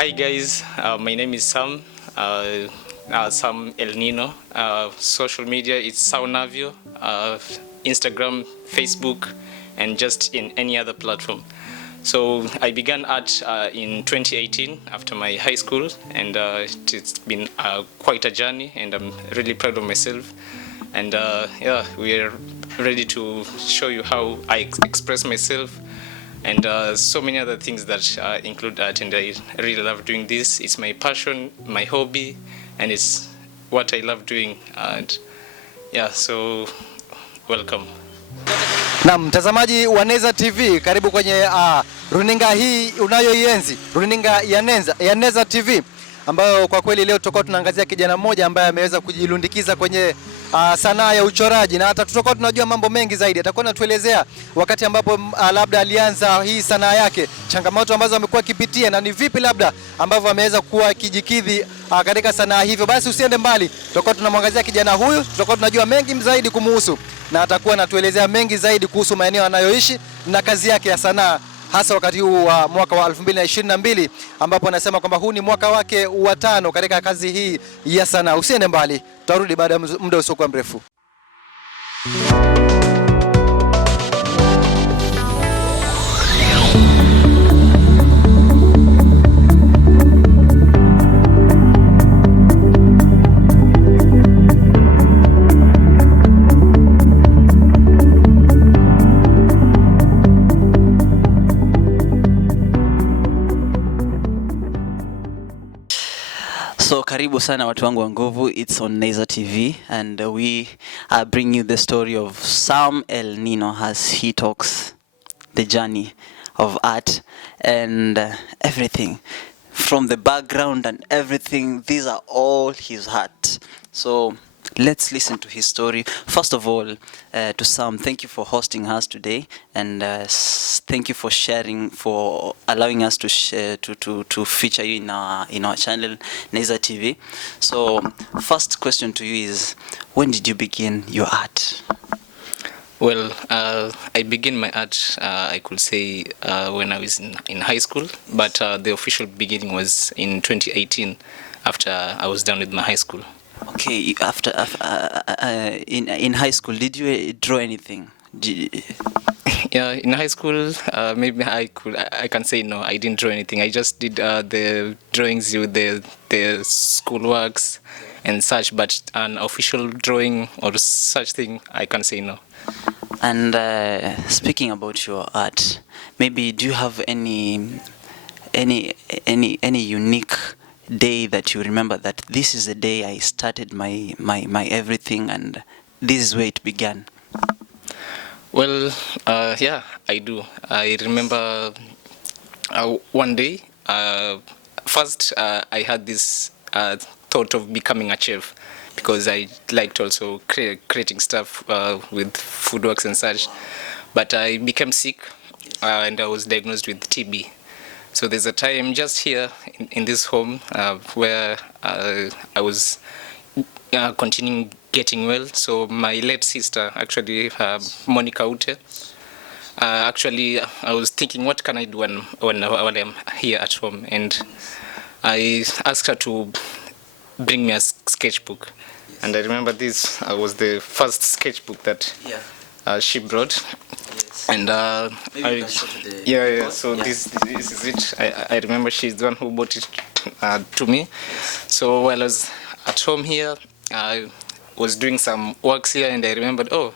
Hi guys, my name is Sam. Sam Elnino. Social media it's Saunavio. Instagram, Facebook, and just in any other platform. So I began art in 2018 after my high school, and it's been quite a journey, and I'm really proud of myself. And yeah, we're ready to show you how I express myself, and so many other things that include art. And I really love doing this. It's my passion, my hobby, and it's what I love doing. And yeah, so welcome. Na mtazamaji wa Neza TV, karibu kwenye runinga hii unayoienzi, runinga ya Neza TV, ambayo kwa kweli leo tutakuwa tunaangazia kijana mmoja ambaye ameweza kujilundikiza kwenye sanaa ya uchoraji, na hata tutakuwa tunajua mambo mengi zaidi. Atakuwa anatuelezea wakati ambapo labda alianza hii sanaa yake, changamoto ambazo amekuwa akipitia, na ni vipi labda ambavyo ameweza kuwa kijikidhi katika sanaa hivyo. Basi usiende mbali, tutakuwa tunamwangazia kijana huyu, tutakuwa tunajua mengi zaidi kumuhusu, na atakuwa anatuelezea mengi zaidi kuhusu maeneo anayoishi na kazi yake ya sanaa, hasa wakati huu wa mwaka wa 2022 ambapo anasema kwamba huu ni mwaka wake wa 5 katika kazi hii ya sanaa. Usiende mbali, tutarudi baada ya muda usiokuwa mrefu. So karibu sana watu wangu wa nguvu. It's on Neza TV, and we bring you the story of Sam Elnino as he talks the journey of art and everything from the background and everything. These are all his heart. So let's listen to his story. First of all, to Sam, thank you for hosting us today, and thank you for sharing, for allowing us to share, to feature you in our channel, Neza TV. So, first question to you is, when did you begin your art? Well, I began my art, I could say, when I was in high school, but the official beginning was in 2018, after I was done with my high school. Okay, after in high school, did you draw anything? Yeah, in high school, maybe I can say no, I didn't draw anything. I just did the drawings with the school works and such, but an official drawing or such thing, I can say no. And speaking about your art, maybe do you have any unique day that you remember, that this is the day I started my everything and this is where it began? Well, yeah, I do. I remember one day, first I had this thought of becoming a chef, because I liked also creating stuff with food works and such. But I became sick and I was diagnosed with TB. So there's a time just here in this home where I was continuing getting well. So my late sister, actually Monica Ute, actually I was thinking, what can I do when I'm here at home? And I asked her to bring me a sketchbook. And I remember this was the first sketchbook that she brought. And so this is it. I remember she's the one who bought it to me. So while I was at home here, I was doing some works here, and I remembered, oh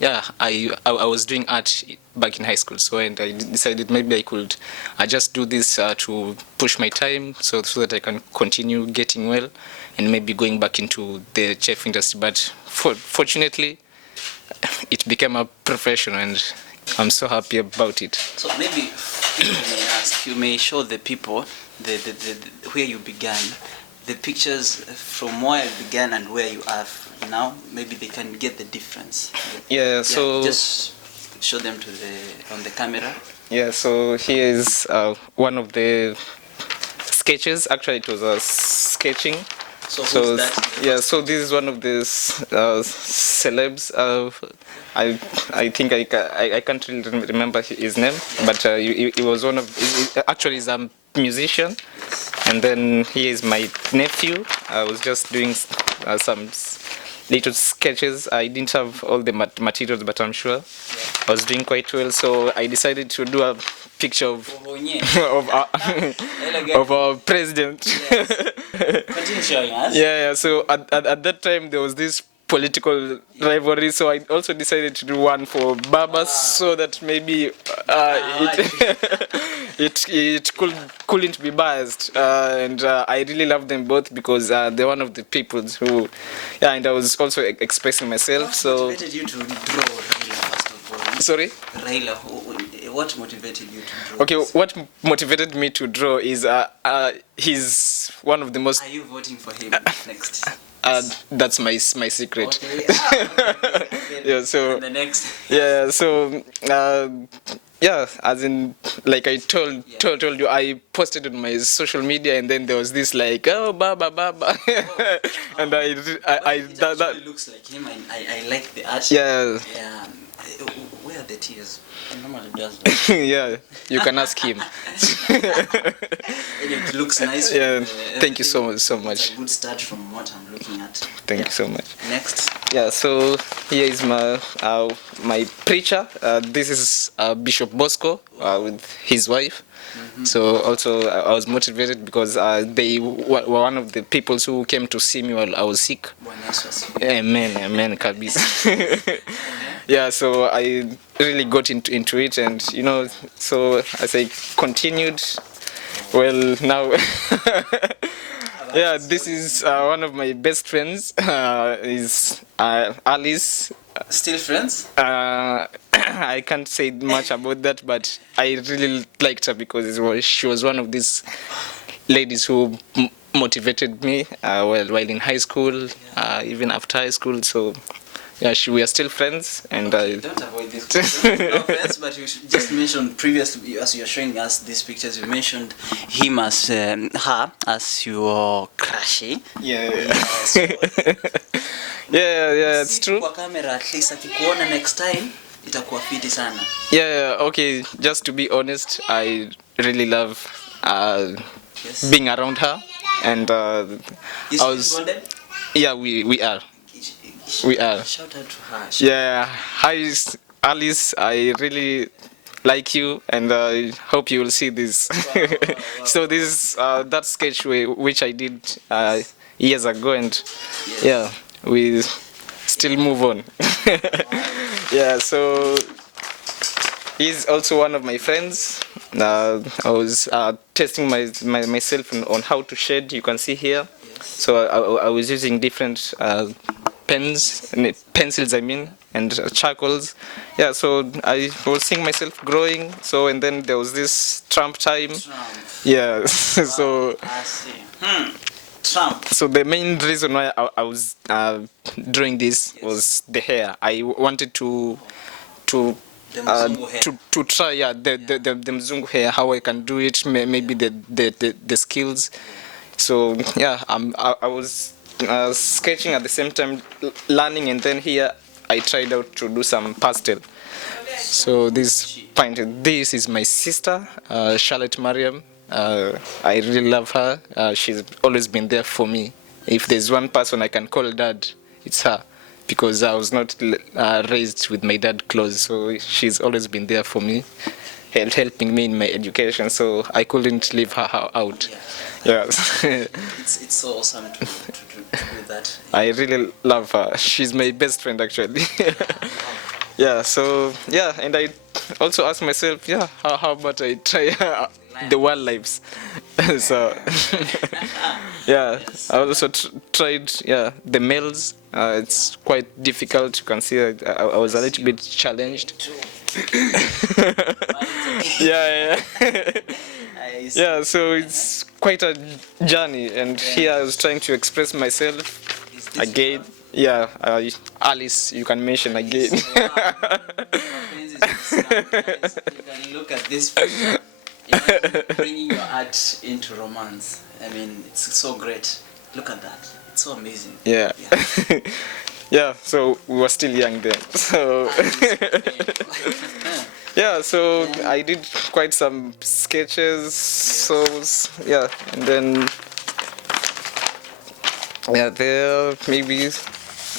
yeah, I was doing art back in high school. So and I decided maybe I could just do this to push my time, so that I can continue getting well and maybe going back into the chef industry. But fortunately, it became a profession, and I'm so happy about it. So maybe you may ask, you may show the people the where you began, the pictures from where you began and where you are now. Maybe they can get the difference. Yeah. So just show them on the camera. Yeah. So here is one of the sketches. Actually, it was a sketching. So that? Yeah, so this is one of the celebs. I think I can't really remember his name, but he was one of. Actually, he's a musician, And then here is my nephew. I was just doing some little sketches. I didn't have all the materials, but I'm sure I was doing quite well. So I decided to do a picture of of our president. Yes. Continue showing us. Yeah. So at that time there was this political rivalry, so I also decided to do one for Baba, so that maybe it couldn't be biased, and I really love them both because they're one of the people who, and I was also expressing myself. So what motivated you to draw Raila, first of all? Sorry? Raila, what motivated you to draw? Okay, this? what motivated me to draw is he's one of the most. Are you voting for him next? That's my secret. Okay. Yeah. So. And the next. Yeah. So. Yeah, as in, like I told you, I posted on my social media, and then there was this like, oh, Baba, and that looks like him. I like the art. Yeah. Yeah. Where are the tears? He normally does. Yeah, you can ask him. It looks nice. Yeah, thank you so much. It's a good start from what I'm looking at. Thank you so much. Next. Yeah, so here is my preacher. This is Bishop Bosco with his wife. So also I was motivated because they were one of the people who came to see me while I was sick. Amen, kabisa. Yeah, so I really got into it, and so as I continued, well, now yeah, this is one of my best friends, is Alice. Still friends? I can't say much about that, but I really liked her because she was one of these ladies who motivated me while in high school, even after high school. So yeah, we are still friends, and don't avoid this question. No offense, but you just mentioned previously, as you're showing us these pictures, you mentioned him as her as your crushie. Yeah. Yeah, it's true. Kwa camera, at least akikuona next time itakuwa fiti sana. Yeah, okay, just to be honest, I really love being around her, and Is I was bonded? yeah, we are. We are. Shout out to her. Yeah, hi Alice, I really like you, and I hope you will see this. Wow. So this is that sketch which I did years ago, and Yes. yeah, we still move on. Yeah, so he's also one of my friends. I was testing myself on how to shade. You can see here. Yes. So I was using different pencils, I mean, and charcoals. Yeah, so I was seeing myself growing. So, and then there was this Trump time. Yeah. So I see. Trump. So the main reason why I was drawing this was the hair. I wanted to try the mzungu hair, how I can do it, maybe the skills. So yeah, I was sketching at the same time, learning, and then here I tried out to do some pastel. So this is my sister, Charlotte Mariam. I really love her. She's always been there for me. If there's one person I can call dad, it's her, because I was not raised with my dad close. So she's always been there for me, helping me in my education. So I couldn't leave her out. Yeah. It's so awesome to do that. I really love her. She's my best friend, actually. Yeah. So yeah, and I also asked myself, yeah, how about I try the wildlives? So yeah, I also tried the males. It's quite difficult. You can see I was a little bit challenged. Yeah. Yeah, so it's quite a journey, and here I was trying to express myself again. Yeah, Alice, you can mention again. You can look at this picture. Imagine bringing your art into romance. I mean, it's so great. Look at that. It's so amazing. Yeah. Yeah, so we were still young then. So yeah, Yeah, so I did quite some sketches, so yeah, and then yeah, there maybe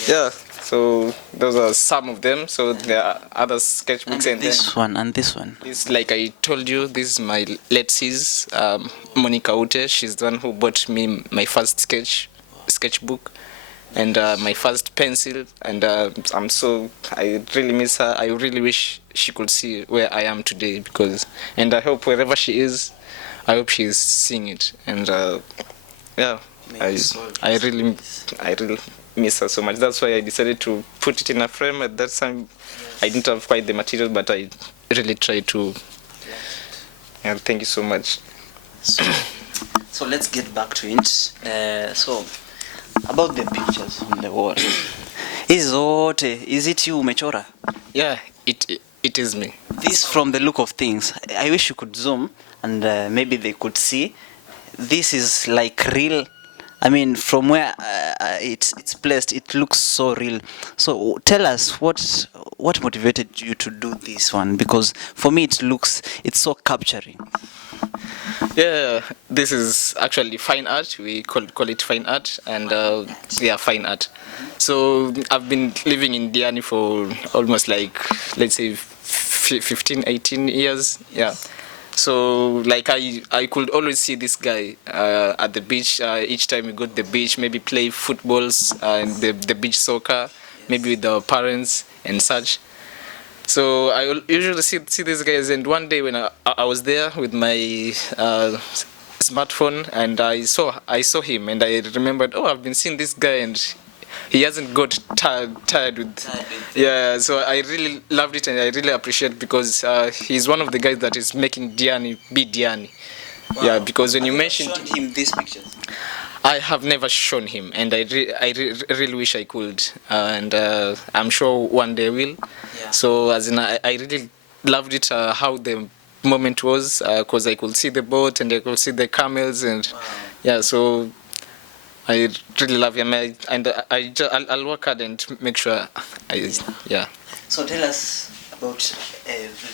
yeah. So those are some of them. So there are other sketchbooks, and this then one and this one. this, like I told you, this is my late sis, Monica Ute. She's the one who bought me my first sketchbook and my first pencil, and I really miss her. I really wish she could see where I am today, and I hope wherever she is, I hope she's seeing it, and yeah, I really miss her so much. That's why I decided to put it in a frame. At that time, I didn't have quite the material, but I really tried to. Yeah, thank you so much. So let's get back to it. So about the pictures on the wall. Is it you umechora? Yeah, it is me. This, from the look of things, I wish you could zoom and maybe they could see. This is like real. I mean, from where it's placed, it looks so real. So tell us what motivated you to do this one, because for me it's so capturing. Yeah, this is actually fine art. We call it fine art, and yeah, fine art. So I've been living in Diani for almost, like, let's say 15, 18 years. Yeah. So like I could always see this guy at the beach. Each time we go to the beach, maybe play footballs and the beach soccer, maybe with our parents and such. So I usually see these guys, and one day when I was there with my smartphone, and I saw him, and I remembered, oh, I've been seeing this guy, and he hasn't got tired with. Yeah, so I really loved it, and I really appreciate it, because he's one of the guys that is making Diani be Diani. Wow. Yeah, because when you mentioned him these pictures, I have never shown him, and I really wish I could, and I'm sure one day I will. Yeah. So as in, I really loved it, how the moment was, because I could see the boat and I could see the camels, and wow. Yeah, so I really love him, and I'll work hard and make sure yeah. So tell us about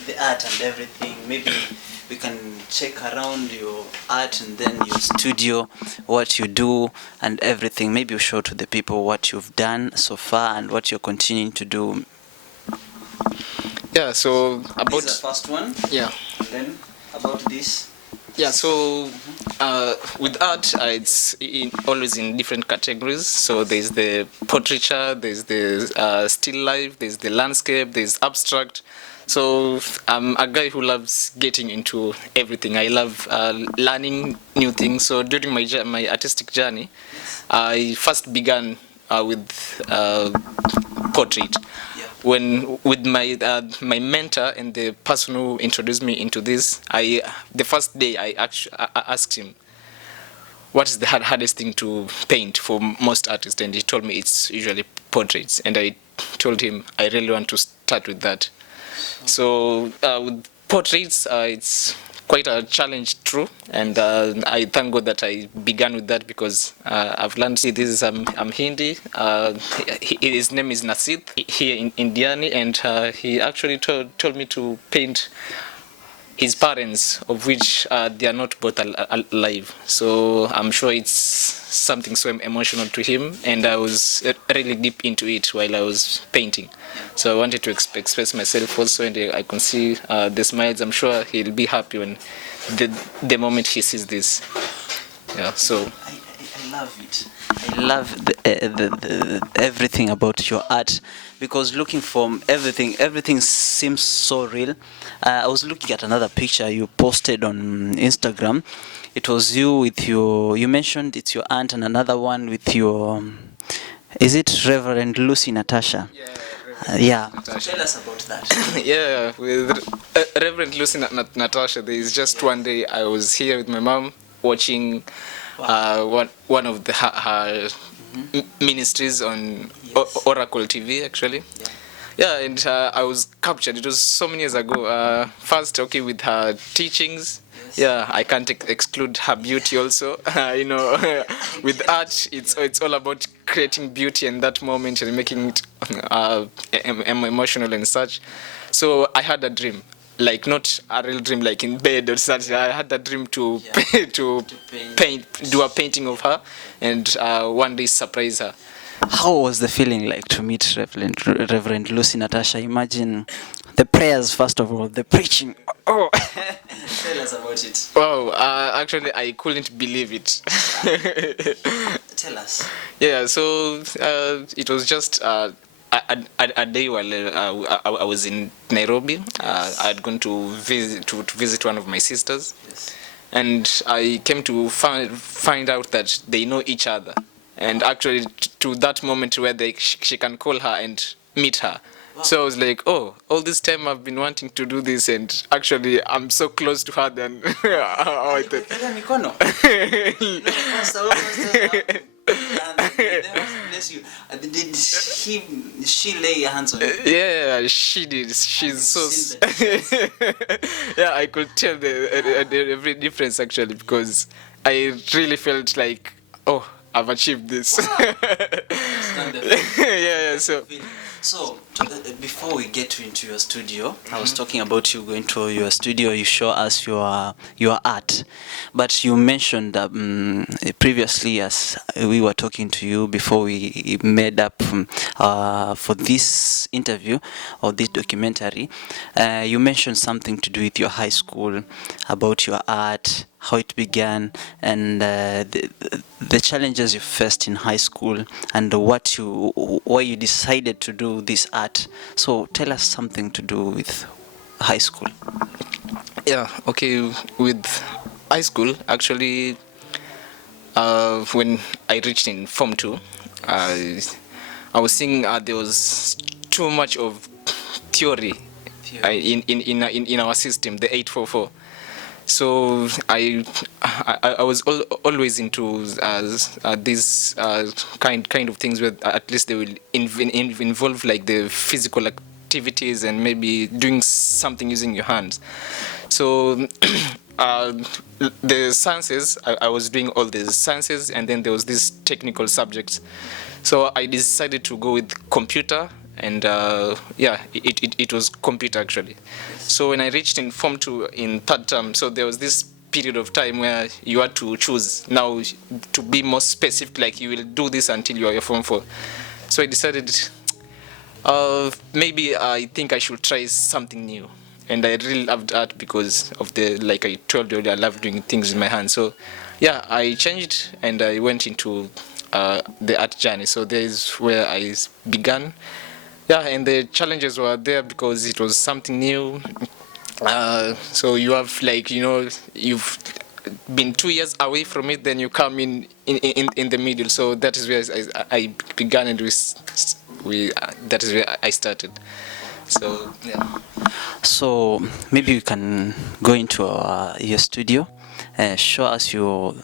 the art and everything. Maybe we can check around your art and then your studio, what you do and everything. Maybe you show to the people what you've done so far and what you're continuing to do. Yeah, so about this is the first one. Yeah. And then about this. Yeah, so with art, it's always in different categories. So there's the portraiture, there's the still life, there's the landscape, there's abstract. So I'm a guy who loves getting into everything. I love learning new things. So during my artistic journey, I first began with portrait. When with my mentor and the person who introduced me into this, the first day I asked him, what is the hardest thing to paint for most artists, and he told me it's usually portraits, and I told him I really want to start with that. So with portraits, it's quite a challenge, true, and I thank God that I began with that, because I've learned. See, this is I'm Hindi. His name is Nasid here in Indiani, and he actually told me to paint his parents, of which they are not both alive. So I'm sure it's something so emotional to him, and I was really deep into it while I was painting. So I wanted to express myself also, and I can see the smiles. I'm sure he'll be happy when the moment he sees this. Yeah, so I love it. I love the everything about your art, because looking from everything seems so real. I was looking at another picture you posted on Instagram. It was you with you mentioned it's your aunt, and another one with your, is it Reverend Lucy Natasha? Yeah. Natasha. Tell us about that. Yeah, with Reverend Lucy Natasha, there is just one day I was here with my mom watching one of her ministries on Oracle TV, actually. Yeah, and I was captured. It was so many years ago. First, okay, with her teachings. Yeah, I can't exclude her beauty also. You know, with art, it's all about creating beauty in that moment and making it emotional and such. So I had a dream. like not a real dream like in bed or something. I had a dream to to paint, do a painting of her, and one day surprise her. How was the feeling like to meet Reverend Lucy Natasha? Imagine the prayers, first of all, the preaching. Oh, tell us about it. Wow, actually, I couldn't believe it. Tell us. Yeah, so it was just a day while I was in Nairobi. I had gone to visit one of my sisters, Yes. and I came to find out that they know each other. And actually, to that moment where she can call her and meet her. Wow. So I was like, oh, all this time I've been wanting to do this, and actually I'm so close to her than how I thought. Mikono. Did she lay hands on you? Yeah, she did. She's so. Yeah, I could tell the difference actually, because I really felt like, oh, I've achieved this. Yeah. So, before we get into your studio, I was talking about you going to your studio. You show us your art, but you mentioned previously, as we were talking to you before we made up for this interview or this documentary, you mentioned something to do with your high school, about your art, how it began, and the challenges you faced in high school, and why you decided to do this art. So tell us something to do with high school. Yeah, okay. With high school, actually, when I reached in Form 2, I was seeing there was too much of theory in our system, the 844. So I was always into these kind of things where at least they will involve like the physical activities and maybe doing something using your hands. So the sciences, I was doing all the sciences, and then there was this technical subjects. So I decided to go with computer, and it was computer actually. So when I reached in Form 2 in third term, so there was this period of time where you had to choose now to be more specific, like you will do this until you are your Form 4. So I decided maybe I think I should try something new. And I really loved art because of like I told you, I love doing things with my hands. So yeah, I changed and I went into the art journey. So there is where I began. Yeah, and the challenges were there because it was something new. So you have like, you've been 2 years away from it, then you come in the middle. So that is where I began, and that is where I started. So yeah. So maybe you can go into your studio, show us your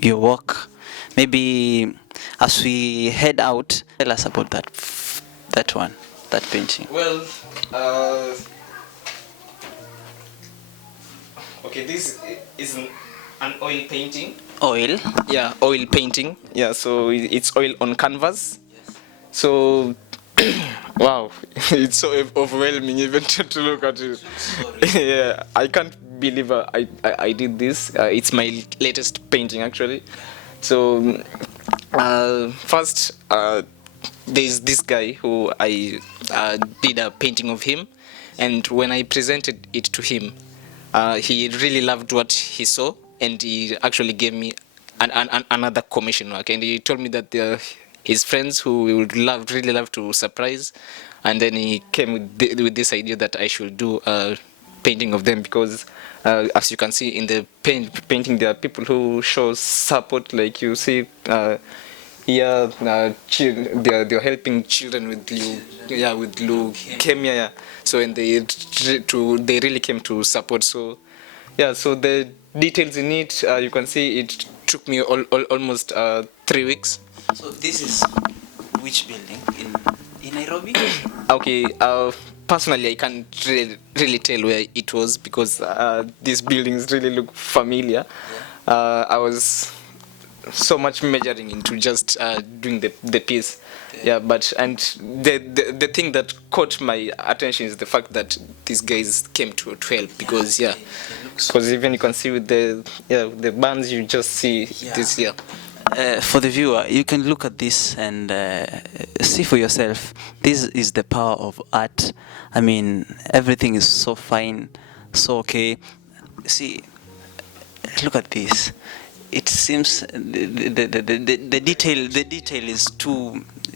work. Maybe as we head out, tell us about that painting. Well, okay, this is an oil painting. Oil? Yeah, oil painting. Yeah, so it's oil on canvas. Yes. So, wow, it's so overwhelming even to look at it. Yeah, I can't believe I did this. It's my latest painting actually. So, first, there's this guy who I did a painting of him, and when I presented it to him, he really loved what he saw, and he actually gave me another commission work, and he told me that his friends who he would really love to surprise, and then he came with this idea that I should do a painting of them because as you can see in the painting, there are people who show support, like you see here, they're helping children with leukemia. Yeah. So and they really came to support. So yeah, so the details in it, you can see it took me almost 3 weeks. So this is which building in Nairobi? Okay, personally I can't really tell where it was because these buildings really look familiar. I was so much measuring into just doing the piece. Yeah, but and the thing that caught my attention is the fact that these guys came to help, because because even you can see with the bands, you just see this. For the viewer, you can look at this and see for yourself. This is the power of art. I mean, everything is so fine, so okay. See, look at this. It seems the detail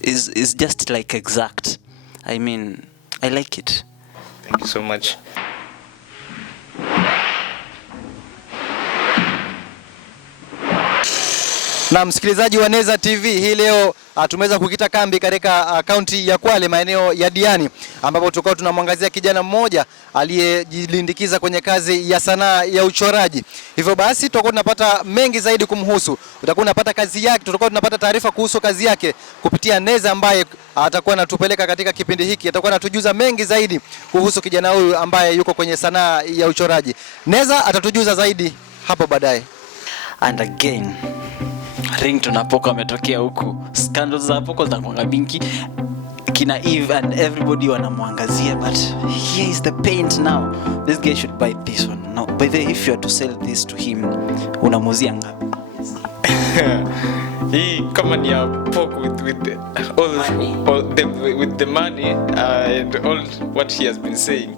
is just like exact. I mean, I like it. Thank you so much. Na msikilizaji wa Neza TV, hii leo tumeweza kukita kambi katika kaunti ya Kwale, maeneo ya Diani, ambapo tulikuwa tunamwangazia kijana mmoja aliyejilindikiza kwenye kazi ya sanaa ya uchoraji. Hivyo basi tutakuwa tunapata mengi zaidi kumhusu. Utakuwa unapata kazi yake, tutakuwa tunapata taarifa kuhusu kazi yake kupitia Neza, ambaye atakuwa anatupeleka katika kipindi hiki. Atakuwa anatujuza mengi zaidi kuhusu kijana huyu ambaye yuko kwenye sanaa ya uchoraji. Neza atatujuza zaidi hapo baadaye. And again, ring tunapoka ametokea huku, scandals za poko za kwanga mingi, kina Eve and everybody wanamwangazia, but here is the paint now. This guy should buy this one. No, by the way, if you are to sell this to him, unamuzia ngapi? He kama ni a poke with the money and all what he has been saying.